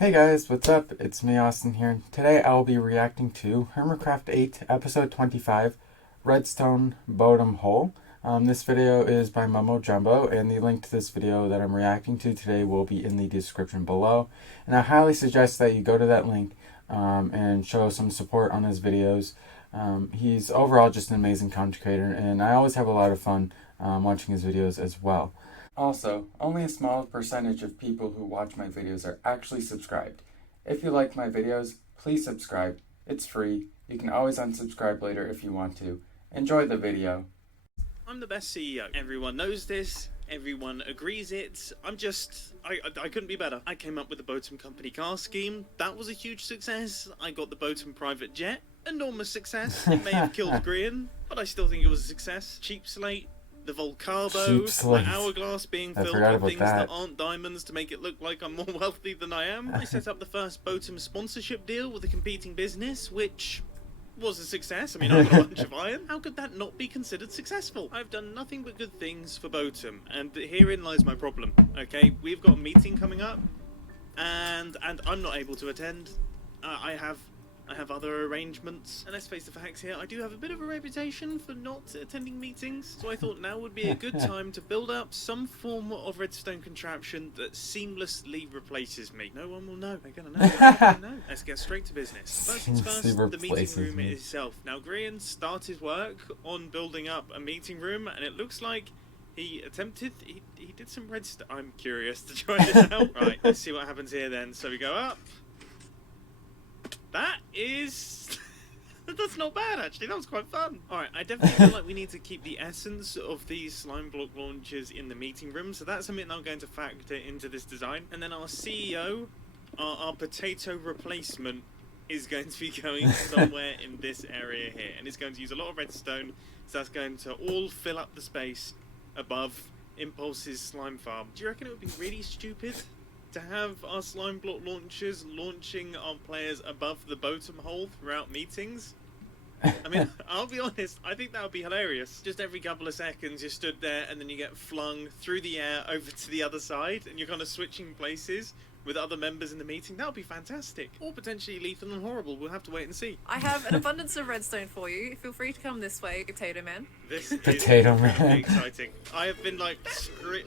Hey guys, what's up? It's me, Austin here. Today I will be reacting to Hermitcraft 8, Episode 25, Redstone BOATEM Hole. This video is by Mumbo and the link to this video that I'm reacting to today will be in the description below. And I highly suggest that you go to that link and show some support on his videos. He's overall just an amazing content creator, and I always have a lot of fun watching his videos as well. Also, only a small percentage of people who watch my videos are actually subscribed. If you like my videos, please subscribe. It's free. You can always unsubscribe later if you want to. Enjoy the video. I'm the best CEO. Everyone knows this. Everyone agrees it. I couldn't be better. I came up with the BOATEM company car scheme. That was a huge success. I got the BOATEM private jet. Enormous success. It may have killed Grian, but I still think it was a success. Cheap slate. The Volcabo, my hourglass being filled with things that aren't diamonds to make it look like I'm more wealthy than I am. I set up the first BOATEM sponsorship deal with a competing business, which was a success. I mean, I got a bunch of iron. How could that not be considered successful? I've done nothing but good things for BOATEM, and herein lies my problem, okay? We've got a meeting coming up, and I'm not able to attend. I have other arrangements, and let's face the facts here, I do have a bit of a reputation for not attending meetings, so I thought now would be a good time to build up some form of redstone contraption that seamlessly replaces me. No one will know. They're gonna know. They're gonna know. Let's get straight to business. First things first, the meeting room itself. Now, Grian started work on building up a meeting room, and it looks like he did some redstone. I'm curious to try this out. Right, let's see what happens here then. So we go up. That's not bad actually, that was quite fun. Alright, I definitely feel like we need to keep the essence of these slime block launchers in the meeting room, so that's something I'm going to factor into this design. And then our CEO, our potato replacement, is going to be going somewhere in this area here, and it's going to use a lot of redstone, so that's going to all fill up the space above Impulse's slime farm. Do you reckon it would be really stupid to have our slime block launchers launching our players above the BOATEM hole throughout meetings? I mean, I'll be honest, I think that would be hilarious. Just every couple of seconds you stood there and then you get flung through the air over to the other side and you're kind of switching places with other members in the meeting. That would be fantastic. Or potentially lethal and horrible. We'll have to wait and see. I have an abundance of redstone for you. Feel free to come this way, Potato Man. This is really exciting. I have been like,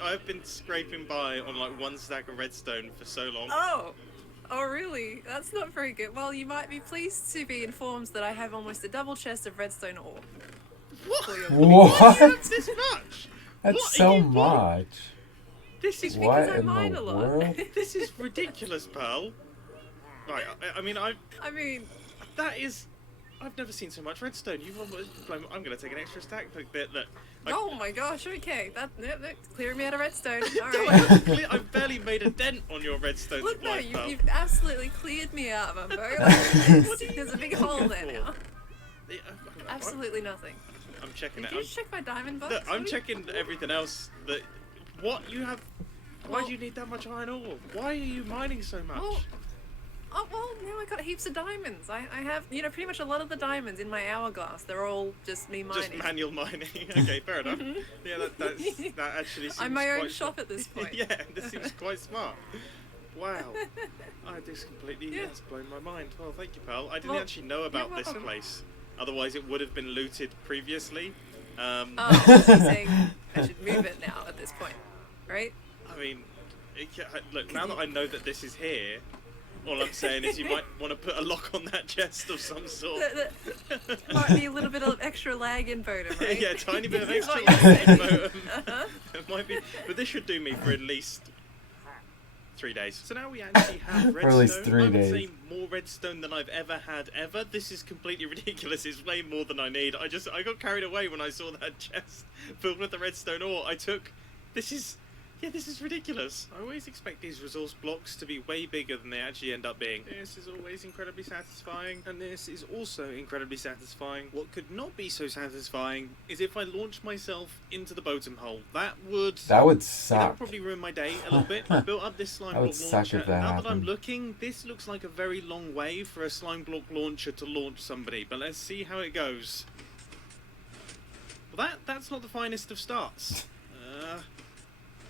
I've been scraping by on like one stack of redstone for so long. Oh really? That's not very good. Well, you might be pleased to be informed that I have almost a double chest of redstone ore. What? What? You have this much? That's what so much. This is because I mine a lot. This is ridiculous, Pearl. Right, I mean, that is. I've never seen so much redstone. I'm going to take an extra stack. Oh my gosh, okay. Clearing me out of redstone. Alright. I've barely made a dent on your redstone. Look, no, you've absolutely cleared me out, Mumbo. There's a big hole there now. Absolutely nothing. I'm checking it. Did you check my diamond box? Look, I'm checking everything else. What you have? Why do you need that much iron ore? Why are you mining so much? Well, now I got heaps of diamonds. I have, pretty much a lot of the diamonds in my hourglass. They're all just me mining. Just manual mining. Okay, fair enough. Yeah, that actually seems I'm my own shop at this point. Yeah, this seems quite smart. Wow. This completely has blown my mind. Well, thank you, pal. I didn't actually know about this place. Otherwise, it would have been looted previously. So you're saying I should move it now at this point, right? I mean, look, now that I know that this is here, all I'm saying is you might want to put a lock on that chest of some sort. There might be a little bit of extra lag in BOATEM, right? Yeah, a tiny bit of extra lag in BOATEM. It might be, but this should do me for at least 3 days. So now we actually have redstone. For at least 3 days. I would say more redstone than I've ever had ever. This is completely ridiculous. It's way more than I need. I got carried away when I saw that chest filled with the redstone ore. This is ridiculous. I always expect these resource blocks to be way bigger than they actually end up being. This is always incredibly satisfying, and this is also incredibly satisfying. What could not be so satisfying is if I launched myself into the BOATEM hole. That would suck. That would probably ruin my day a little bit. I built up this slime block launcher, and now that I'm looking, this looks like a very long way for a slime block launcher to launch somebody, but let's see how it goes. Well, that's not the finest of starts.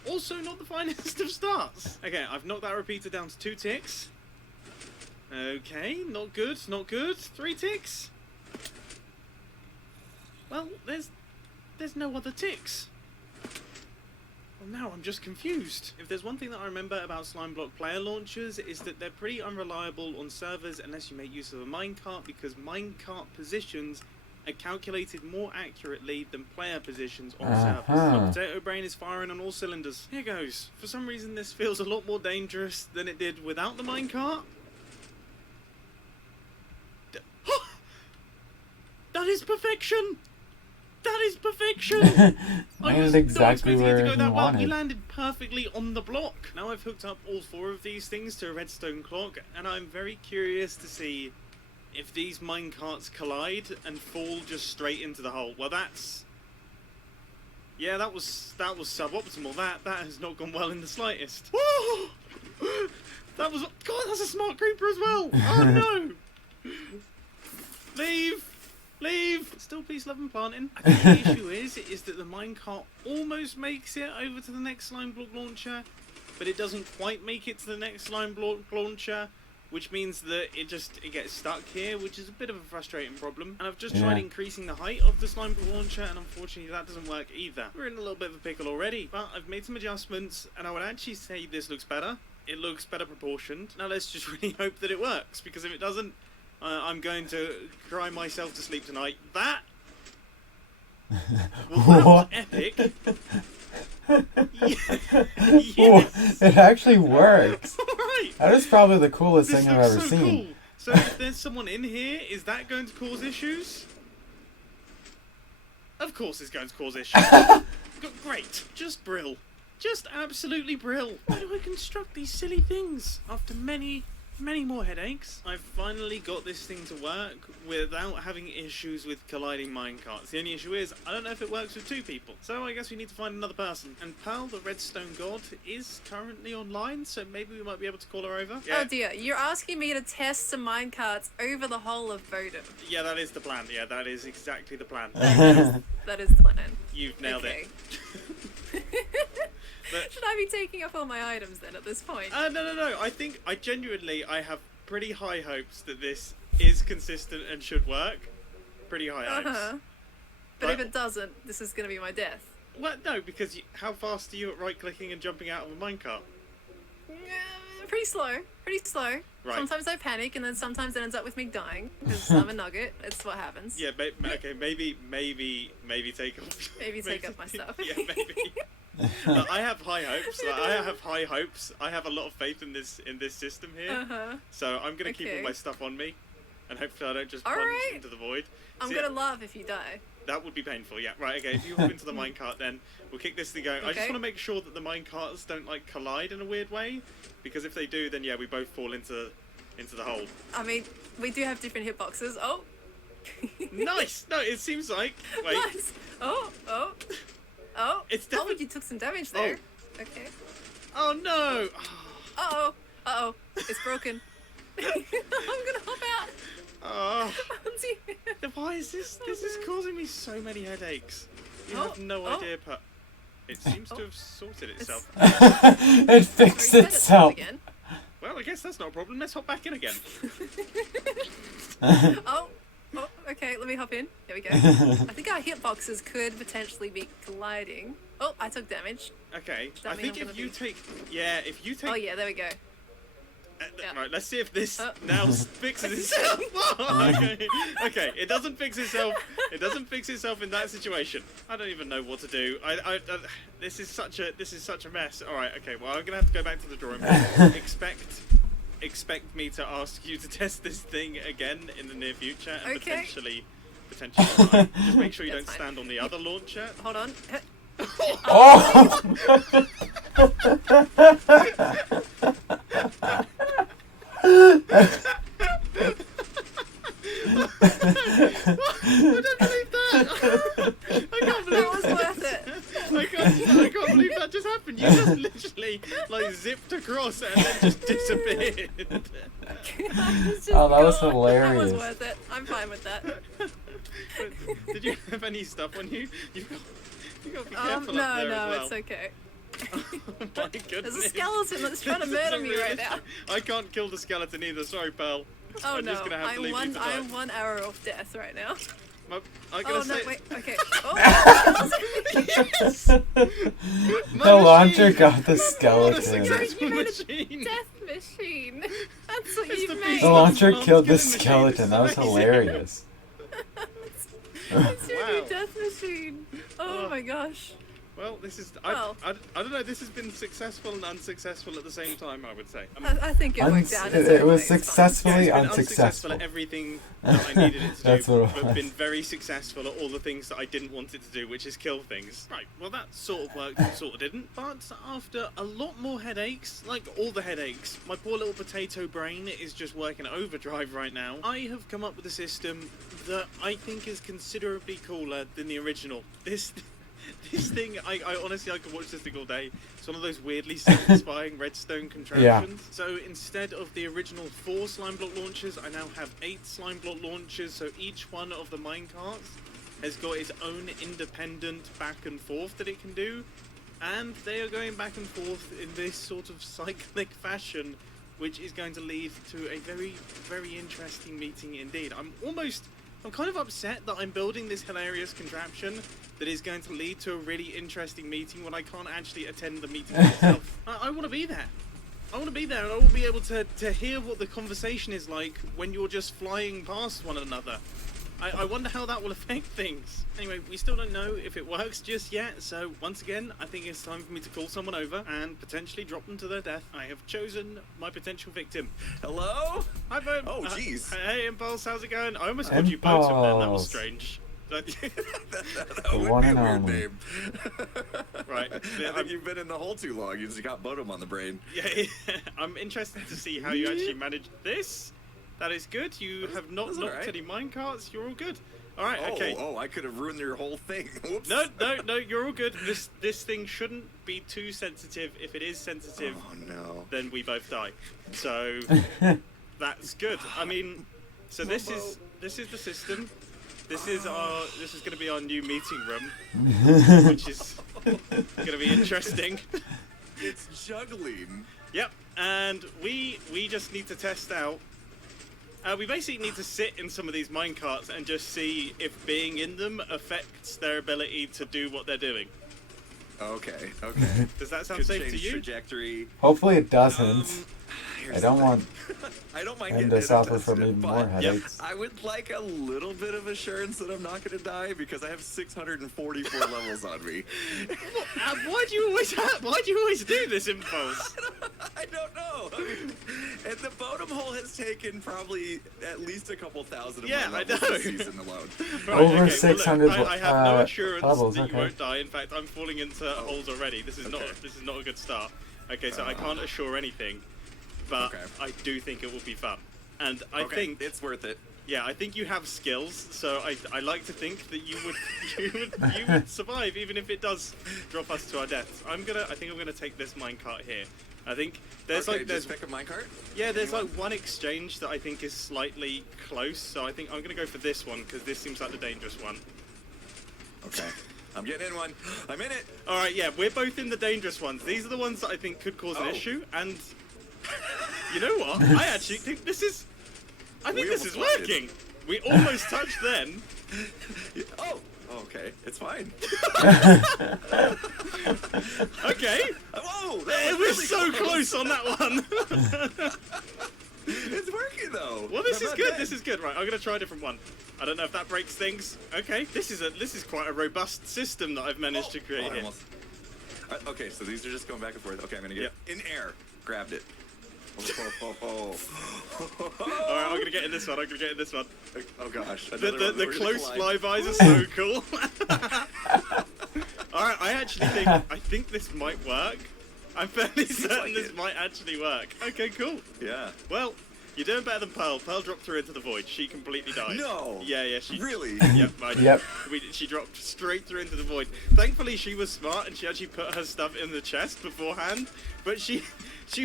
Also not the finest of starts. Okay, I've knocked that repeater down to 2 ticks. Okay, not good, not good. 3 ticks. Well, there's no other ticks. Well, now I'm just confused. If there's one thing that I remember about slime block player launchers, is that they're pretty unreliable on servers unless you make use of a minecart, because minecart positions are calculated more accurately than player positions on servers. My potato brain is firing on all cylinders. Here goes. For some reason this feels a lot more dangerous than it did without the minecart. That is perfection! That is perfection! I was exactly not expecting it to where go that you well. wanted. You landed perfectly on the block. Now I've hooked up all 4 of these things to a redstone clock, and I'm very curious to see if these minecarts collide and fall just straight into the hole. Well, that's... yeah, that was suboptimal. That has not gone well in the slightest. Whoa! That was... God, that's a smart creeper as well! Oh no! Leave! Leave! Still peace, love and planting. I think the issue is that the minecart almost makes it over to the next slime block launcher, but it doesn't quite make it to the next slime block launcher, which means that it gets stuck here, which is a bit of a frustrating problem. And I've just tried increasing the height of the slime block launcher, and unfortunately that doesn't work either. We're in a little bit of a pickle already, but I've made some adjustments, and I would actually say this looks better. It looks better proportioned. Now let's just really hope that it works, because if it doesn't, I'm going to cry myself to sleep tonight. That was epic. Yes. It actually works. Right. That is probably the coolest This thing I've looks ever so seen. cool. So if there's someone in here, is that going to cause issues? Of course it's going to cause issues. Great. Just brill. Just absolutely brill. Why do I construct these silly things? After many more headaches, I've finally got this thing to work without having issues with colliding minecarts. The only issue is, I don't know if it works with 2 people, so I guess we need to find another person. And Pearl, the redstone god, is currently online, so maybe we might be able to call her over. Yeah. Oh dear, you're asking me to test some minecarts over the whole of BOATEM. Yeah, that is the plan. Yeah, that is exactly the plan. That is the plan. You've nailed it. But, should I be taking up all my items then at this point? No. I genuinely have pretty high hopes that this is consistent and should work. Pretty high hopes. But if it doesn't, this is going to be my death. Well, no, because how fast are you at right-clicking and jumping out of a minecart? Pretty slow. Right. Sometimes I panic, and then sometimes it ends up with me dying because I'm a nugget. It's what happens. Yeah, okay, maybe take off. Maybe take off my stuff. Yeah, maybe. I have high hopes. I have a lot of faith in this system here. So I'm gonna keep all my stuff on me, and hopefully I don't just plunge into the void. I'm gonna laugh if you die. That would be painful. Yeah. Right. Okay. If you hop into the minecart, then we'll kick this thing going. Okay. I just want to make sure that the minecarts don't like collide in a weird way, because if they do, then yeah, we both fall into the hole. I mean, we do have different hitboxes. Oh. Nice. No, it seems like. Wait. Nice. Oh. It's definitely... Oh, you took some damage there. Oh. Okay. Oh no! Uh-oh. It's broken. I'm gonna hop out. Oh. Why is this? This is causing me so many headaches. You have no idea, Pat. It seems to have sorted itself. It fixed itself. Well, I guess that's not a problem. Let's hop back in again. Oh, okay, let me hop in. There we go. I think our hitboxes could potentially be colliding. Oh, I took damage. Okay, I think if you take... Oh yeah, there we go. Right, let's see if this now fixes itself. Okay, it doesn't fix itself. It doesn't fix itself in that situation. I don't even know what to do. This is such a mess. All right, okay. Well, I'm gonna have to go back to the drawing board. Expect me to ask you to test this thing again in the near future, and potentially. Just make sure you don't stand on the other launcher. Hold on. Oh! I don't believe that! I can't believe that was worth it. I can't believe that just happened. You just literally zipped across and then just disappeared. Oh, that was hilarious. That was worth it. I'm fine with that. Did you have any stuff on you? You've got to be careful up there as well. It's okay. Oh my goodness. There's a skeleton that's trying to murder me right now. I can't kill the skeleton either. Sorry, Pearl. Oh I'm no, just gonna have to leave you to die. I'm one arrow off death right now. I'm Oh gonna no, say... wait, okay. Yes! The launcher got the skeleton. Successful You made machine. a death machine. That's what It's you the made. beast. The launcher Launch killed the killing machine. skeleton. That was This is amazing. hilarious. It's your new Wow. death machine. Oh my gosh. Well, this is... Well. I don't know, this has been successful and unsuccessful at the same time, I would say. I think it worked out. It was It's fine. successfully Yeah, it's been unsuccessful unsuccessful. at everything that I needed it to That's do, what it but was. been very successful at all the things that I didn't want it to do, which is kill things. Right, well that sort of worked and sort of didn't, but after a lot more headaches, like all the headaches, my poor little potato brain is just working at overdrive right now. I have come up with a system that I think is considerably cooler than the original. This thing, I honestly, I could watch this thing all day. It's one of those weirdly satisfying redstone contraptions. Yeah. So instead of the original 4 slime block launchers, I now have 8 slime block launchers. So each one of the minecarts has got its own independent back and forth that it can do. And they are going back and forth in this sort of cyclic fashion, which is going to lead to a very, very interesting meeting indeed. I'm kind of upset that I'm building this hilarious contraption that is going to lead to a really interesting meeting when I can't actually attend the meeting myself. I want to be there. I want to be there and I want to be able to hear what the conversation is like when you're just flying past one another. I wonder how that will affect things. Anyway, we still don't know if it works just yet, so once again, I think it's time for me to call someone over and potentially drop them to their death. I have chosen my potential victim. Hello? Hi, Boat. Oh, jeez. Hey, Impulse, how's it going? I almost called you Boatem then, that was Impulse. strange. that The would one be a and weird only. name. Right. I think you've been in the hole too long. You just got BOATEM on the brain. Yeah, I'm interested to see how you actually managed this. That is good. You have not that's knocked alright. any minecarts. You're all good. All right. Oh, Okay. oh, I could have ruined your whole thing. Whoops. No, you're all good. This thing shouldn't be too sensitive. If it is sensitive, Oh, no. then we both die. So that's good. I mean, so this is the system. This is going to be our new meeting room, which is going to be interesting. It's juggling. Yep. And we just need to test out. We basically need to sit in some of these minecarts and just see if being in them affects their ability to do what they're doing. Okay, okay. Does that sound Could safe to change you? trajectory. Hopefully it doesn't. Here's I don't the want thing. I don't mind him getting to it suffer tested, from even but more headaches. I would like a little bit of assurance that I'm not going to die because I have 644 levels on me. Why do you always do this, Impulse? I don't know. I mean, and the BOATEM hole has taken probably at least a couple thousand of Yeah, my I levels know. this season alone. Right, Over okay, 600 well, look, I have no assurance levels, that you okay. won't die. In fact, I'm falling into holes already. This is not a good start. Okay, so I can't assure anything, but Okay. I do think it will be fun, and I Okay, think it's worth it. yeah, I think you have skills. So I like to think that you would survive even if it does drop us to our deaths. I think I'm gonna take this minecart here. I think there's Okay, just pick a minecart. there's like one exchange that I think is slightly close. So I think I'm gonna go for this one because this seems like the dangerous one. Okay. I'm getting in one. I'm in it. All right, yeah, we're both in the dangerous ones. These are the ones that I think could cause an Oh. issue, and you know what? I actually think this is. I think We this is almost working. We almost touched then. Oh. Okay. It's fine. Okay, Whoa! it That was really so close on that one. It's working though. Well, this I'm is not good. dead. This is good. Right, I'm gonna try a different one. I don't know if that breaks things. Okay, this is quite a robust system that I've managed to create I here. almost- Okay, so these are just going back and forth. Okay, I'm gonna get in air. Grabbed it. Oh. All right, I'm gonna get in this one. Oh gosh. The Another one. We're gonna close collide. flybys are so cool. All right, I think this might work. I'm fairly certain like this it. might actually work. Okay, cool. Yeah. Well, you're doing better than Pearl. Pearl dropped through into the void. She completely died. No. Yeah, she. Really? Yep. Yep. She dropped straight through into the void. Thankfully, she was smart and she actually put her stuff in the chest beforehand. But she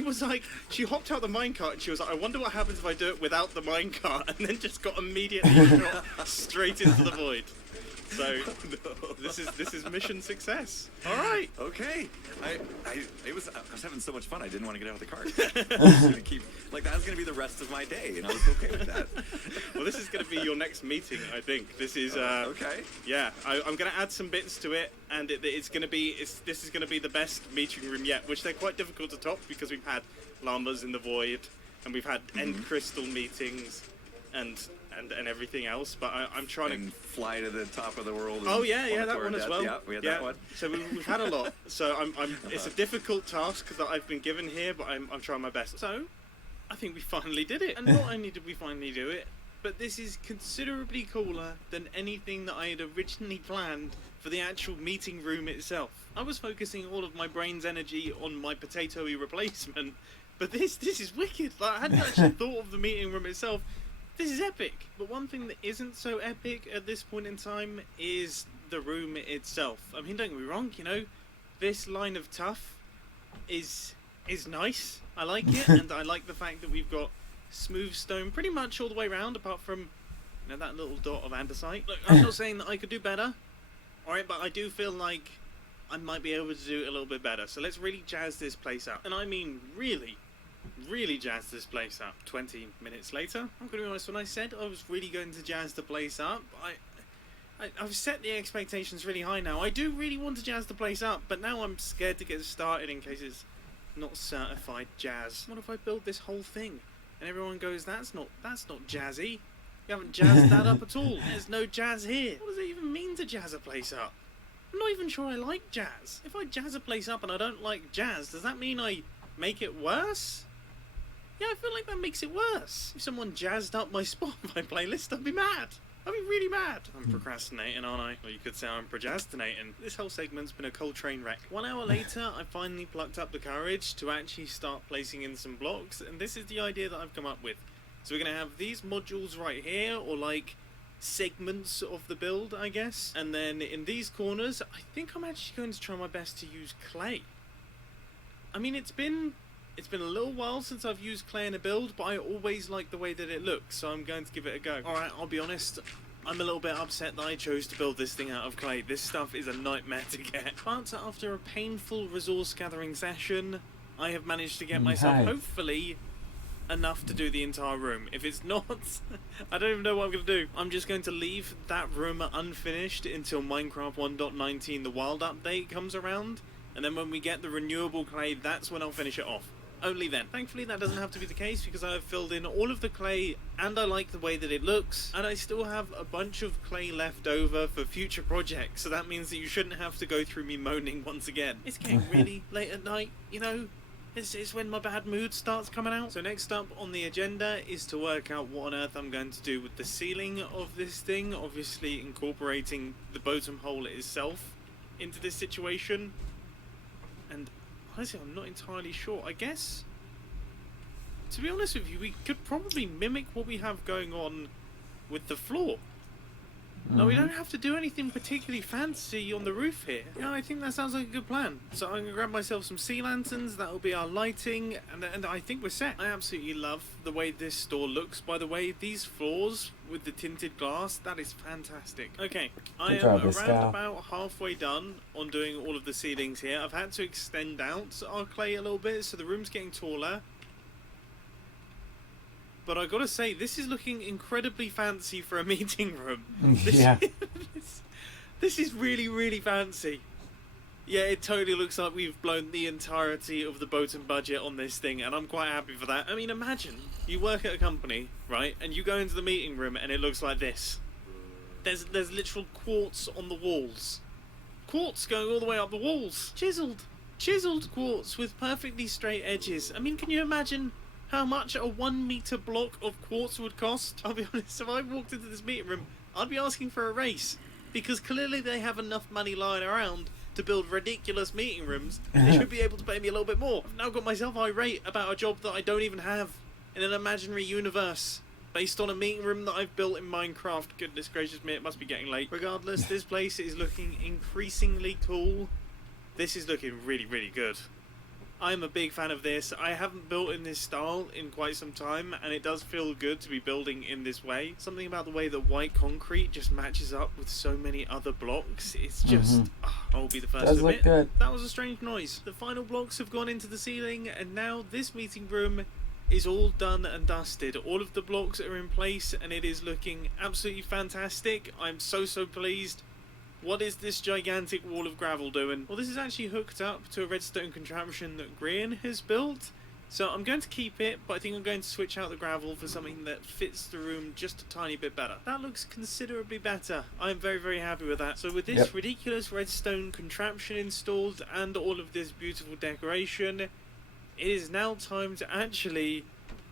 was like, she hopped out the minecart and she was like, I wonder what happens if I do it without the minecart, and then just got immediately dropped straight into the void. So No. this is mission success. All right. Okay. I was having so much fun. I didn't want to get out of the car. I was gonna keep that was gonna be the rest of my day, and I was okay with that. Well, this is going to be your next meeting, I think. This is okay. Yeah, I'm going to add some bits to it, and this is going to be the best meeting room yet, which they're quite difficult to top because we've had llamas in the void, and we've had end crystal meetings, and everything else. But I'm trying and to fly to the top of the world. Oh yeah, that one as well. Yeah, we had that one. So we've had a lot. So it's a difficult task that I've been given here, but I'm trying my best. So I think we finally did it. And not only did we finally do it, but this is considerably cooler than anything that I had originally planned for the actual meeting room itself. I was focusing all of my brain's energy on my potato-y replacement, but this is wicked. Like, I hadn't actually thought of the meeting room itself. This is epic. But one thing that isn't so epic at this point in time is the room itself. I mean, don't get me wrong, this line of tuff is nice. I like it, and I like the fact that we've got smooth stone pretty much all the way around, apart from that little dot of andesite. Look, I'm not saying that I could do better, alright, but I do feel like I might be able to do it a little bit better. So let's really jazz this place up. And I mean really jazz this place up. 20 minutes later, I'm going to be honest, when I said I was really going to jazz the place up, I've set the expectations really high now. I do really want to jazz the place up, but now I'm scared to get started in case it's not certified jazz. What if I build this whole thing and everyone goes, that's not jazzy. You haven't jazzed that up at all. There's no jazz here. What does it even mean to jazz a place up? I'm not even sure I like jazz. If I jazz a place up and I don't like jazz, does that mean I make it worse? Yeah, I feel like that makes it worse. If someone jazzed up my Spotify playlist, I'd be mad. I'd be really mad. I'm procrastinating, aren't I? Or you could say I'm procrastinating. This whole segment's been a cold train wreck. 1 hour later, I finally plucked up the courage to actually start placing in some blocks, and this is the idea that I've come up with. So we're going to have these modules right here, or like segments of the build, I guess. And then in these corners, I think I'm actually going to try my best to use clay. I mean, it's been a little while since I've used clay in a build, but I always like the way that it looks, so I'm going to give it a go. Alright, I'll be honest, I'm a little bit upset that I chose to build this thing out of clay. This stuff is a nightmare to get. But after a painful resource gathering session, I have managed to get myself, hopefully, enough to do the entire room. If it's not, I don't even know what I'm going to do. I'm just going to leave that room unfinished until Minecraft 1.19, the wild update, comes around, and then when we get the renewable clay, that's when I'll finish it off. Only then. Thankfully that doesn't have to be the case because I have filled in all of the clay and I like the way that it looks, and I still have a bunch of clay left over for future projects, so that means that you shouldn't have to go through me moaning once again. It's getting really late at night, it's when my bad mood starts coming out. So next up on the agenda is to work out what on earth I'm going to do with the ceiling of this thing, obviously incorporating the BOATEM hole itself into this situation. And honestly, I'm not entirely sure. I guess, to be honest with you, we could probably mimic what we have going on with the floor. No, we don't have to do anything particularly fancy on the roof here. Yeah, I think that sounds like a good plan. So I'm going to grab myself some sea lanterns, that'll be our lighting, and I think we're set. I absolutely love the way this store looks, by the way. These floors with the tinted glass, that is fantastic. Okay, I am around about halfway done on doing all of the ceilings here. I've had to extend out our clay a little bit, so the room's getting taller. But I gotta say, this is looking incredibly fancy for a meeting room. This is really, really fancy. Yeah, it totally looks like we've blown the entirety of the BOATEM budget on this thing, and I'm quite happy for that. I mean, imagine you work at a company, right, and you go into the meeting room and it looks like this. There's literal quartz on the walls. Quartz going all the way up the walls. Chiseled quartz with perfectly straight edges. I mean, can you imagine how much a 1 meter block of quartz would cost? I'll be honest, if I walked into this meeting room, I'd be asking for a raise, because clearly they have enough money lying around to build ridiculous meeting rooms. They should be able to pay me a little bit more. I've now got myself irate about a job that I don't even have in an imaginary universe, based on a meeting room that I've built in Minecraft. Goodness gracious me, it must be getting late. Regardless, this place is looking increasingly cool. This is looking really, really good. I'm a big fan of this. I haven't built in this style in quite some time, and it does feel good to be building in this way. Something about the way that white concrete just matches up with so many other blocks. It's just, I'll be the first to admit, good. that was a strange noise. The final blocks have gone into the ceiling, and now this meeting room is all done and dusted. All of the blocks are in place, and it is looking absolutely fantastic. I'm so pleased. What is this gigantic wall of gravel doing? Well, this is actually hooked up to a redstone contraption that Grian has built. So I'm going to keep it, but I think I'm going to switch out the gravel for something that fits the room just a tiny bit better. That looks considerably better. I'm very happy with that. So with this ridiculous redstone contraption installed and all of this beautiful decoration, it is now time to actually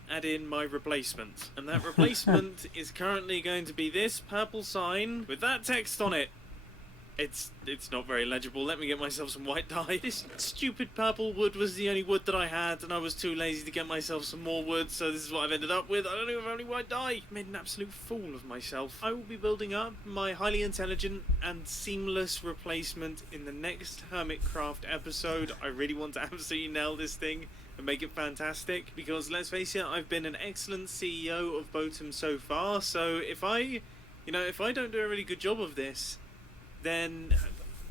add in my replacement. And that replacement is currently going to be this purple sign with that text on it. It's not very legible. Let me get myself some white dye. This stupid purple wood was the only wood that I had, and I was too lazy to get myself some more wood, so this is what I've ended up with. I don't even have any white dye. I made an absolute fool of myself. I will be building up my highly intelligent and seamless replacement in the next Hermitcraft episode. I really want to absolutely nail this thing and make it fantastic, because let's face it, I've been an excellent CEO of BOATEM so far, so if I don't do a really good job of this, then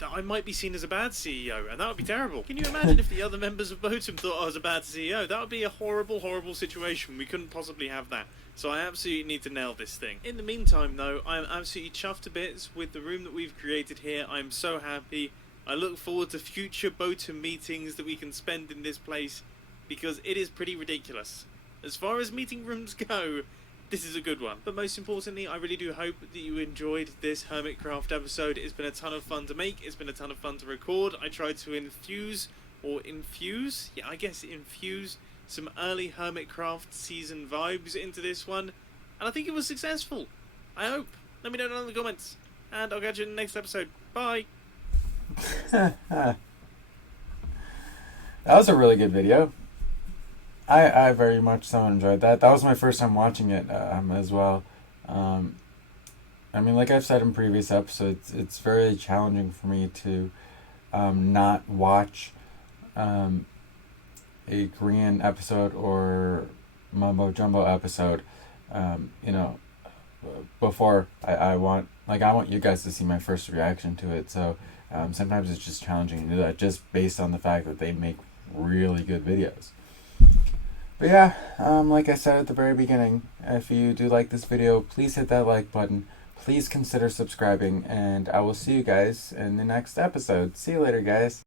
I might be seen as a bad CEO, and that would be terrible. Can you imagine if the other members of BOATEM thought I was a bad CEO? That would be a horrible situation. We couldn't possibly have that. So I absolutely need to nail this thing. In the meantime, though, I'm absolutely chuffed to bits with the room that we've created here. I'm so happy. I look forward to future BOATEM meetings that we can spend in this place, because it is pretty ridiculous. As far as meeting rooms go, this is a good one. But most importantly, I really do hope that you enjoyed this Hermitcraft episode. It's been a ton of fun to make. It's been a ton of fun to record. I tried to infuse some early Hermitcraft season vibes into this one, and I think it was successful. I hope. Let me know down in the comments, and I'll catch you in the next episode. Bye. That was a really good video. I very much so enjoyed that. That was my first time watching it as well. I mean, like I've said in previous episodes, it's very challenging for me to not watch a Grian episode or Mumbo Jumbo episode, before I want you guys to see my first reaction to it. So sometimes it's just challenging to do that, just based on the fact that they make really good videos. But yeah, like I said at the very beginning, if you do like this video, please hit that like button. Please consider subscribing, and I will see you guys in the next episode. See you later, guys.